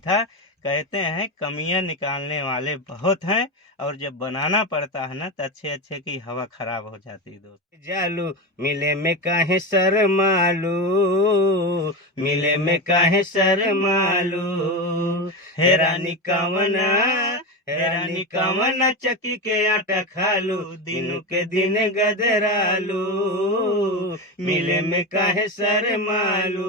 था। कहते हैं कमियां निकालने वाले बहुत हैं, और जब बनाना पड़ता है ना तो अच्छे अच्छे की हवा खराब हो जाती है दोस्त। जालू मिले में काहे शर्मालू, मिले में काहे शर्मालू, हे रानी कामना, हे रानी कामना चक्की के आटा खालू, दिनों के दिन गदरालू, मिले में काहे शर्मालू,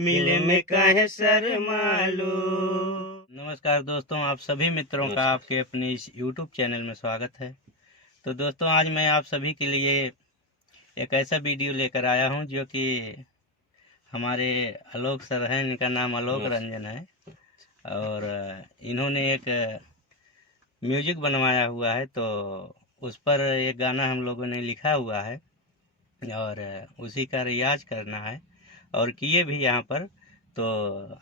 मिले में काहे शर्मालू। नमस्कार दोस्तों, आप सभी मित्रों का आपके अपने इस YouTube चैनल में स्वागत है। तो दोस्तों, आज मैं आप सभी के लिए एक ऐसा वीडियो लेकर आया हूं जो कि हमारे आलोक सर हैं, इनका नाम आलोक रंजन है, और इन्होंने एक म्यूजिक बनवाया हुआ है। तो उस पर एक गाना हम लोगों ने लिखा हुआ है और उसी का रियाज करना है, और किए भी यहाँ पर। तो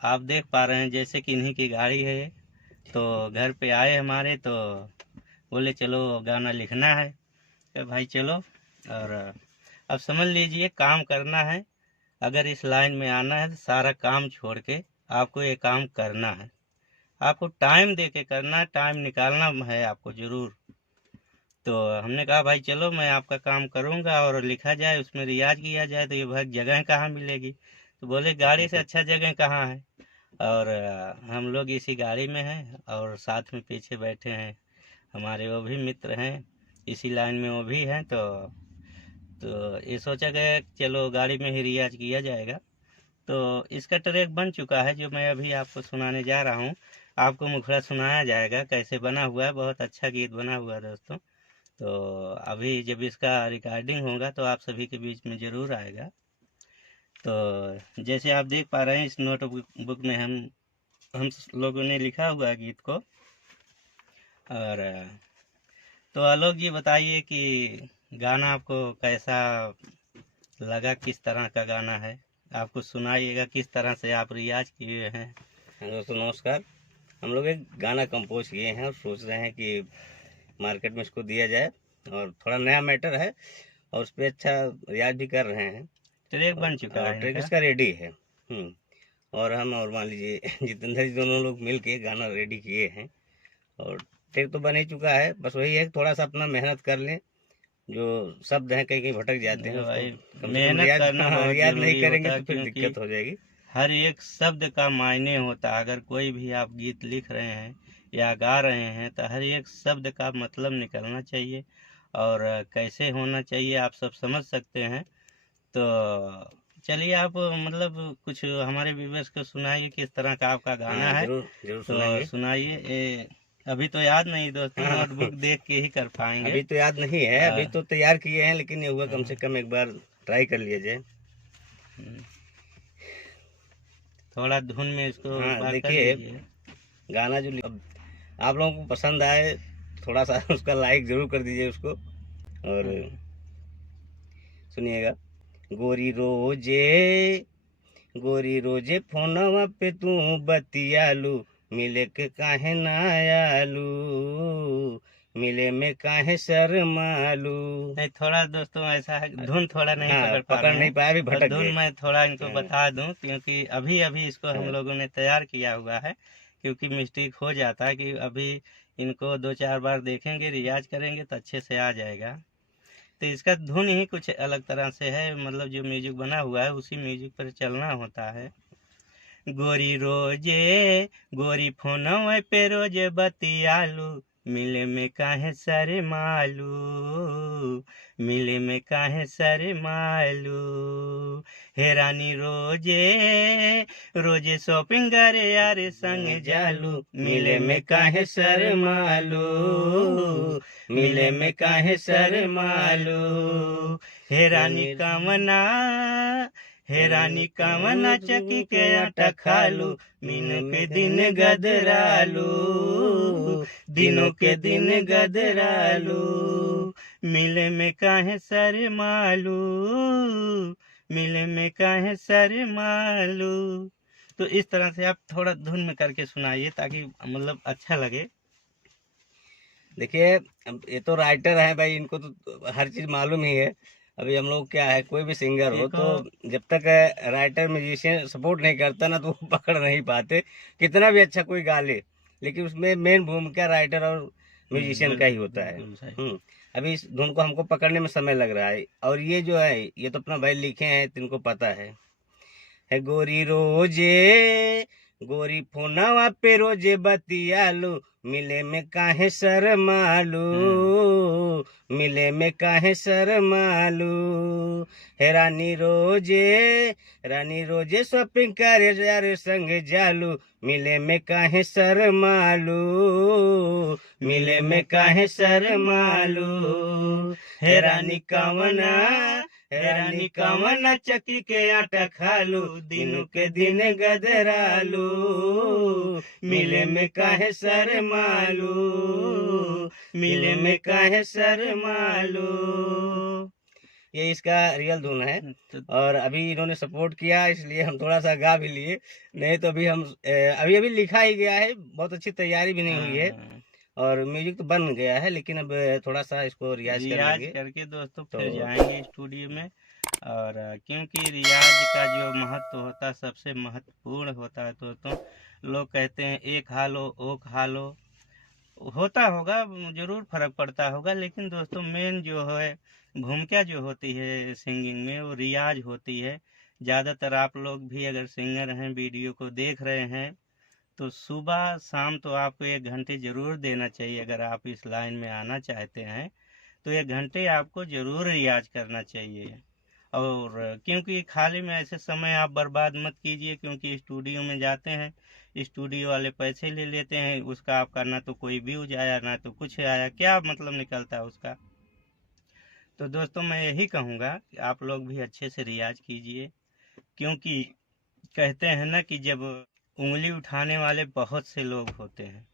आप देख पा रहे हैं जैसे कि इन्हीं की गाड़ी है। तो घर पे आए हमारे, तो बोले चलो गाना लिखना है। तो भाई चलो, और अब समझ लीजिए काम करना है। अगर इस लाइन में आना है तो सारा काम छोड़ के आपको ये काम करना है। आपको टाइम दे के करना है, टाइम निकालना है आपको ज़रूर। तो हमने कहा भाई चलो मैं आपका काम करूंगा, और लिखा जाए उसमें रियाज किया जाए। तो ये भाई जगह कहाँ मिलेगी? तो बोले गाड़ी से अच्छा जगह कहाँ है। और हम लोग इसी गाड़ी में हैं, और साथ में पीछे बैठे हैं हमारे वो भी मित्र हैं, इसी लाइन में वो भी हैं। तो ये सोचा गया चलो गाड़ी में ही रियाज किया जाएगा। तो इसका ट्रैक बन चुका है जो मैं अभी आपको सुनाने जा रहा हूँ। आपको मुखड़ा सुनाया जाएगा कैसे बना हुआ है। बहुत अच्छा गीत बना हुआ है दोस्तों। तो अभी जब इसका रिकॉर्डिंग होगा तो आप सभी के बीच में ज़रूर आएगा। तो जैसे आप देख पा रहे हैं इस नोटबुक में हम लोगों ने लिखा हुआ है गीत को। और तो आलोक जी बताइए कि गाना आपको कैसा लगा, किस तरह का गाना है, आपको सुनाइएगा किस तरह से आप रियाज किए हैं। दोस्तों नमस्कार। हम लोग एक गाना कंपोज किए हैं और सोच रहे हैं कि मार्केट में इसको दिया जाए, और थोड़ा नया मैटर है और उस पर अच्छा रियाज भी कर रहे हैं। ट्रैक बन चुका है ट्रैक इनका। इसका रेडी है। और हम और मान लीजिए जितेंद्र जी दोनों लोग मिल के गाना रेडी किए हैं, और ट्रैक तो बन ही चुका है। बस वही है थोड़ा सा अपना मेहनत कर लें, जो शब्द हैं कहीं कहीं भटक जाते हैं, भाई उसको कम से कम मेहनत रियाज करना बहुत रियाज नहीं ज़रूरी करेंगे होता है, तो फिर क्योंकि दिक्कत हो जाएगी। हर एक शब्द का मायने होता है। अगर कोई भी आप गीत लिख रहे हैं या गा रहे हैं तो हर एक शब्द का मतलब निकलना चाहिए, और कैसे होना चाहिए आप सब समझ सकते हैं। तो चलिए आप मतलब कुछ हमारे व्यूअर्स को सुनाइए किस तरह का आपका गाना है। जरूर जरूर तो सुनाएंगे। सुनाइए। अभी तो याद नहीं दोस्तों, हाँ, नोटबुक देख के ही कर पाएंगे। अभी तो याद नहीं है, अभी तो तैयार किए हैं, लेकिन ये हुआ कम से कम एक बार ट्राई कर लिया जाए। थोड़ा धुन में इसको हाँ बात कर देखिए, लीजिए। गाना जो अब आप लोगों को पसंद आए, थोड़ा सा उसका लाइक जरूर कर दीजिए उसको, और सुनिएगा। गोरी रोजे, गोरी रोजे फोनवा पे तू बतियालू, मिले के काहे ना आलू, मिले में काहे शर्मालू। नहीं, थोड़ा दोस्तों ऐसा है, धुन थोड़ा नहीं हाँ, पकड़ पा पकड़ रहे नहीं हैं। पाया, अभी और भटक धुन गए। मैं थोड़ा इनको हाँ, बता दूं, क्योंकि अभी अभी इसको हम लोगों ने तैयार किया हुआ है। क्योंकि मिस्टेक हो जाता है कि अभी इनको 2-4 बार देखेंगे, रियाज करेंगे तो अच्छे से आ जाएगा। तो इसका धुन ही कुछ अलग तरह से है, मतलब जो म्यूजिक बना हुआ है उसी म्यूजिक पर चलना होता है। गोरी रोजे, गोरी फोनवा पे रोजे बतियालू, मिले में काहे शर्मालू, मिले में काहे शर्मालू, हे रानी रोजे, रोजे शॉपिंग करे यारे संग जालू, मिले में काहे शर्मालू, मिले में काहे शर्मालू, हे रानी कामना, हे रानी कामना चकी के आटा खालू, मीनू के दिन गदरालू, दिनों के दिन गदरालू, मिले में काहे शर्मालू, मिले में काहे शर्मालू। तो इस तरह से आप थोड़ा धुन में करके सुनाइए ताकि मतलब अच्छा लगे। देखिए अब ये तो राइटर है भाई, इनको तो हर चीज़ मालूम ही है। अभी हम लोग क्या है, कोई भी सिंगर हो देखो तो जब तक राइटर म्यूजिशियन सपोर्ट नहीं करता ना, तो वो पकड़ नहीं पाते, कितना भी अच्छा कोई गा ले, लेकिन उसमें मेन भूमिका राइटर और म्यूजिशियन का ही बिल्कुल होता है। बिल्कुल सही। अभी इस धुन को हमको पकड़ने में समय लग रहा है, और ये जो है ये तो अपना भाई लिखे हैं, तो इनको पता है गोरी रोजे, गोरी फोनवा पे रोजे बतियालू, मिले में काहे शर्मालू, मिले में काहे शर्मालू, हे रानी रोजे शॉपिंग करे यार संग जालू, मिले में काहे शर्मालू, मिले में काहे शर्मालू, हे रानी कवना चक्की के आटा खालू, दिनों के दिन गदरालू, मिले में काहे शर्मालू, मिले में काहे शर्मालू। ये इसका रियल धुन है, और अभी इन्होंने सपोर्ट किया इसलिए हम थोड़ा सा गा भी लिए, नहीं तो अभी हम अभी लिखा ही गया है, बहुत अच्छी तैयारी भी नहीं हुई है, और म्यूजिक तो बन गया है, लेकिन अब थोड़ा सा इसको रियाज करके दोस्तों फिर जाएंगे स्टूडियो में। और क्योंकि रियाज का जो महत्व होता है सबसे महत्वपूर्ण होता है दोस्तों। लोग कहते हैं एक हालो ओ हालो, होता होगा, जरूर फर्क पड़ता होगा, लेकिन दोस्तों मेन जो है भूमिका जो होती है सिंगिंग में वो रियाज होती है। ज़्यादातर आप लोग भी अगर सिंगर हैं, वीडियो को देख रहे हैं, तो सुबह शाम तो आपको 1 घंटे ज़रूर देना चाहिए। अगर आप इस लाइन में आना चाहते हैं तो 1 घंटे आपको ज़रूर रियाज करना चाहिए। और क्योंकि खाली में ऐसे समय आप बर्बाद मत कीजिए, क्योंकि स्टूडियो में जाते हैं, स्टूडियो वाले पैसे ले लेते हैं, उसका आपका ना तो कोई व्यूज आया ना तो कुछ आया, क्या मतलब निकलता है उसका। तो दोस्तों मैं यही कहूँगा कि आप लोग भी अच्छे से रियाज कीजिए, क्योंकि कहते हैं ना कि जब उंगली उठाने वाले बहुत से लोग होते हैं,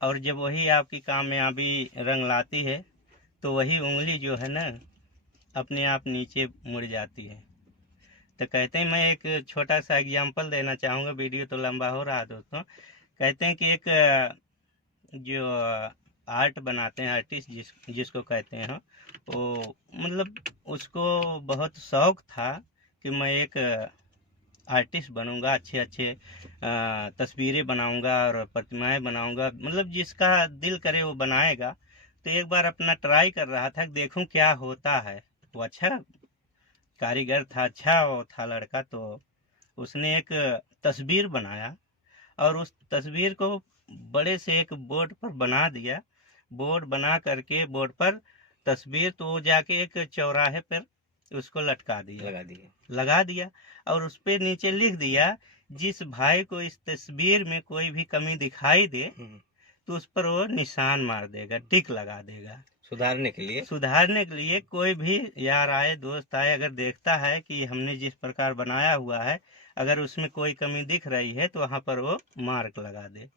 और जब वही आपकी कामयाबी रंग लाती है तो वही उंगली जो है ना अपने आप नीचे मुड़ जाती है। तो कहते हैं, मैं एक छोटा सा एग्जांपल देना चाहूँगा, वीडियो तो लंबा हो रहा है दोस्तों। कहते हैं कि एक जो आर्ट बनाते हैं, आर्टिस्ट जिसको कहते हैं, वो मतलब उसको बहुत शौक था कि मैं एक आर्टिस्ट बनूंगा, अच्छे अच्छे तस्वीरें बनाऊंगा और प्रतिमाएं बनाऊंगा, मतलब जिसका दिल करे वो बनाएगा। तो एक बार अपना ट्राई कर रहा था, देखूं क्या होता है। वो अच्छा कारीगर था, अच्छा वो था लड़का। तो उसने एक तस्वीर बनाया और उस तस्वीर को बड़े से एक बोर्ड पर बना दिया। बोर्ड बना करके बोर्ड पर तस्वीर, तो वो जाके एक चौराहे पर उसको लगा दिया और उस पे नीचे लिख दिया, जिस भाई को इस तस्वीर में कोई भी कमी दिखाई दे तो उस पर वो निशान मार देगा, टिक लगा देगा। सुधारने के लिए कोई भी यार आए, दोस्त आए, अगर देखता है कि हमने जिस प्रकार बनाया हुआ है, अगर उसमें कोई कमी दिख रही है तो वहाँ पर वो मार्क लगा दे।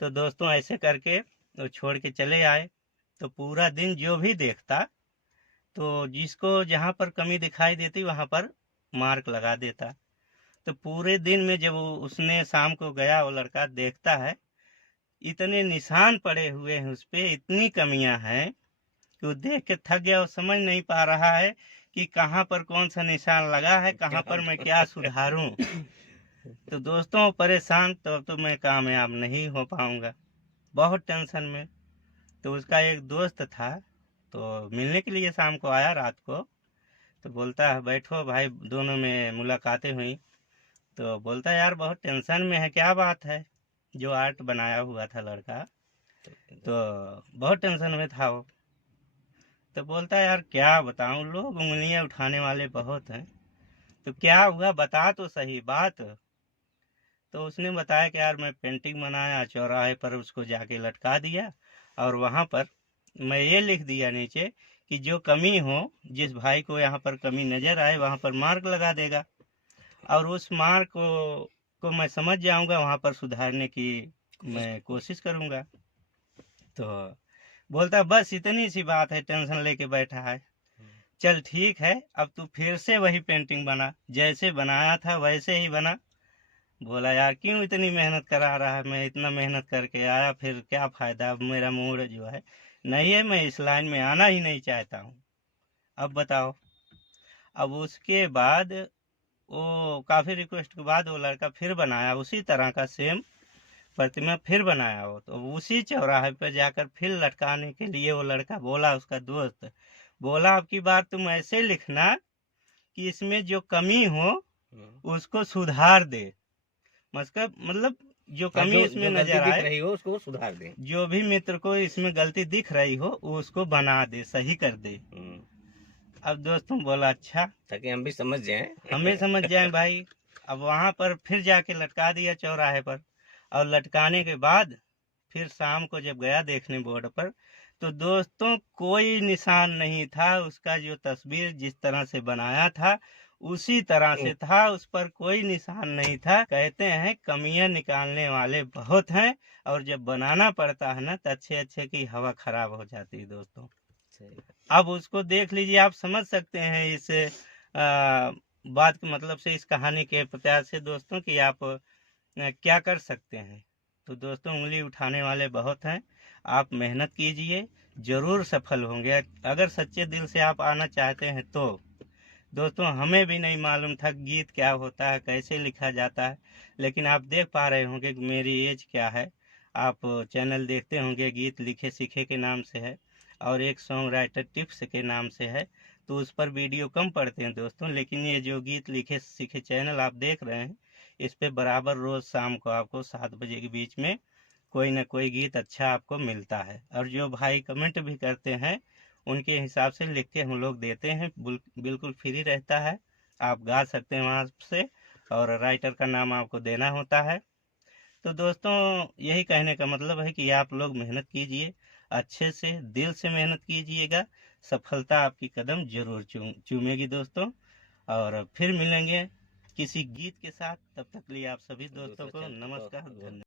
तो दोस्तों ऐसे करके वो छोड़ के चले आए। तो पूरा दिन जो भी देखता, तो जिसको जहाँ पर कमी दिखाई देती वहाँ पर मार्क लगा देता। तो पूरे दिन में जब उसने शाम को गया, वो लड़का देखता है इतने निशान पड़े हुए हैं उस पे, इतनी कमियां हैं कि वो देख के थक गया। वो समझ नहीं पा रहा है कि कहाँ पर कौन सा निशान लगा है, कहाँ पर मैं क्या सुधारूं। तो दोस्तों परेशान, तो मैं कामयाब नहीं हो पाऊंगा, बहुत टेंशन में। तो उसका एक दोस्त था, तो मिलने के लिए शाम को आया रात को। तो बोलता है बैठो भाई, दोनों में मुलाकातें हुई। तो बोलता है यार बहुत टेंशन में है, क्या बात है। जो आर्ट बनाया हुआ था लड़का, तो बहुत टेंशन में था वो। तो बोलता है यार क्या बताऊं, लोग उंगलियां उठाने वाले बहुत हैं, तो क्या हुआ बता तो सही बात। तो उसने बताया कि यार मैं पेंटिंग बनाया, चौराहे पर उसको जाके लटका दिया, और वहाँ पर मैं ये लिख दिया नीचे कि जो कमी हो, जिस भाई को यहाँ पर कमी नज़र आए वहाँ पर मार्क लगा देगा, और उस मार्क को मैं समझ जाऊंगा, वहाँ पर सुधारने की मैं कोशिश करूंगा। तो बोलता बस इतनी सी बात है, टेंशन लेके बैठा है। चल ठीक है, अब तू फिर से वही पेंटिंग बना, जैसे बनाया था वैसे ही बना। बोला यार क्यों इतनी मेहनत करा रहा है, मैं इतना मेहनत करके आया, फिर क्या फायदा, अब मेरा मूड जो है नहीं है, मैं इस लाइन में आना ही नहीं चाहता हूँ। अब बताओ। अब उसके बाद वो काफ़ी रिक्वेस्ट के बाद वो लड़का फिर बनाया उसी तरह का सेम प्रतिमा फिर बनाया। वो तो उसी चौराहे पर जाकर फिर लटकाने के लिए वो लड़का बोला, उसका दोस्त बोला, अब की बार तुम ऐसे लिखना कि इसमें जो कमी हो उसको सुधार दे। मतलब जो हाँ, कमी इसमें जो गलती नजर दिख आए, रही हो उसको वो सुधार दे। जो भी मित्र को इसमें गलती दिख रही हो वो उसको बना दे, सही कर दे। अब दोस्तों बोला अच्छा, ताकि हम भी समझ जाएं। हमें समझ जाए भाई। अब वहां पर फिर जाके लटका दिया चौराहे पर, और लटकाने के बाद फिर शाम को जब गया देखने बोर्ड पर, तो दोस्तों कोई निशान नहीं था। उसका जो तस्वीर जिस तरह से बनाया था उसी तरह से था, उस पर कोई निशान नहीं था। कहते हैं कमियां निकालने वाले बहुत हैं, और जब बनाना पड़ता है ना तो अच्छे अच्छे की हवा खराब हो जाती है दोस्तों। अब उसको देख लीजिए, आप समझ सकते हैं इस बात के मतलब से, इस कहानी के प्रत्याश से दोस्तों कि आप क्या कर सकते हैं। तो दोस्तों उंगली उठाने वाले बहुत हैं, आप मेहनत कीजिए, जरूर सफल होंगे अगर सच्चे दिल से आप आना चाहते हैं तो। दोस्तों हमें भी नहीं मालूम था गीत क्या होता है, कैसे लिखा जाता है, लेकिन आप देख पा रहे होंगे कि मेरी एज क्या है। आप चैनल देखते होंगे, गीत लिखे सीखे के नाम से है, और एक सॉन्ग राइटर टिप्स के नाम से है। तो उस पर वीडियो कम पड़ते हैं दोस्तों, लेकिन ये जो गीत लिखे सीखे चैनल आप देख रहे हैं, इस पे बराबर रोज शाम को आपको 7 बजे के बीच में कोई ना कोई गीत अच्छा आपको मिलता है। और जो भाई कमेंट भी करते हैं उनके हिसाब से लिख के हम लोग देते हैं, बिल्कुल फ्री रहता है, आप गा सकते हैं वहाँ से, और राइटर का नाम आपको देना होता है। तो दोस्तों यही कहने का मतलब है कि आप लोग मेहनत कीजिए, अच्छे से दिल से मेहनत कीजिएगा, सफलता आपकी कदम जरूर चूमेगी दोस्तों। और फिर मिलेंगे किसी गीत के साथ, तब तक लिए आप सभी दोस्तों को नमस्कार, धन्यवाद।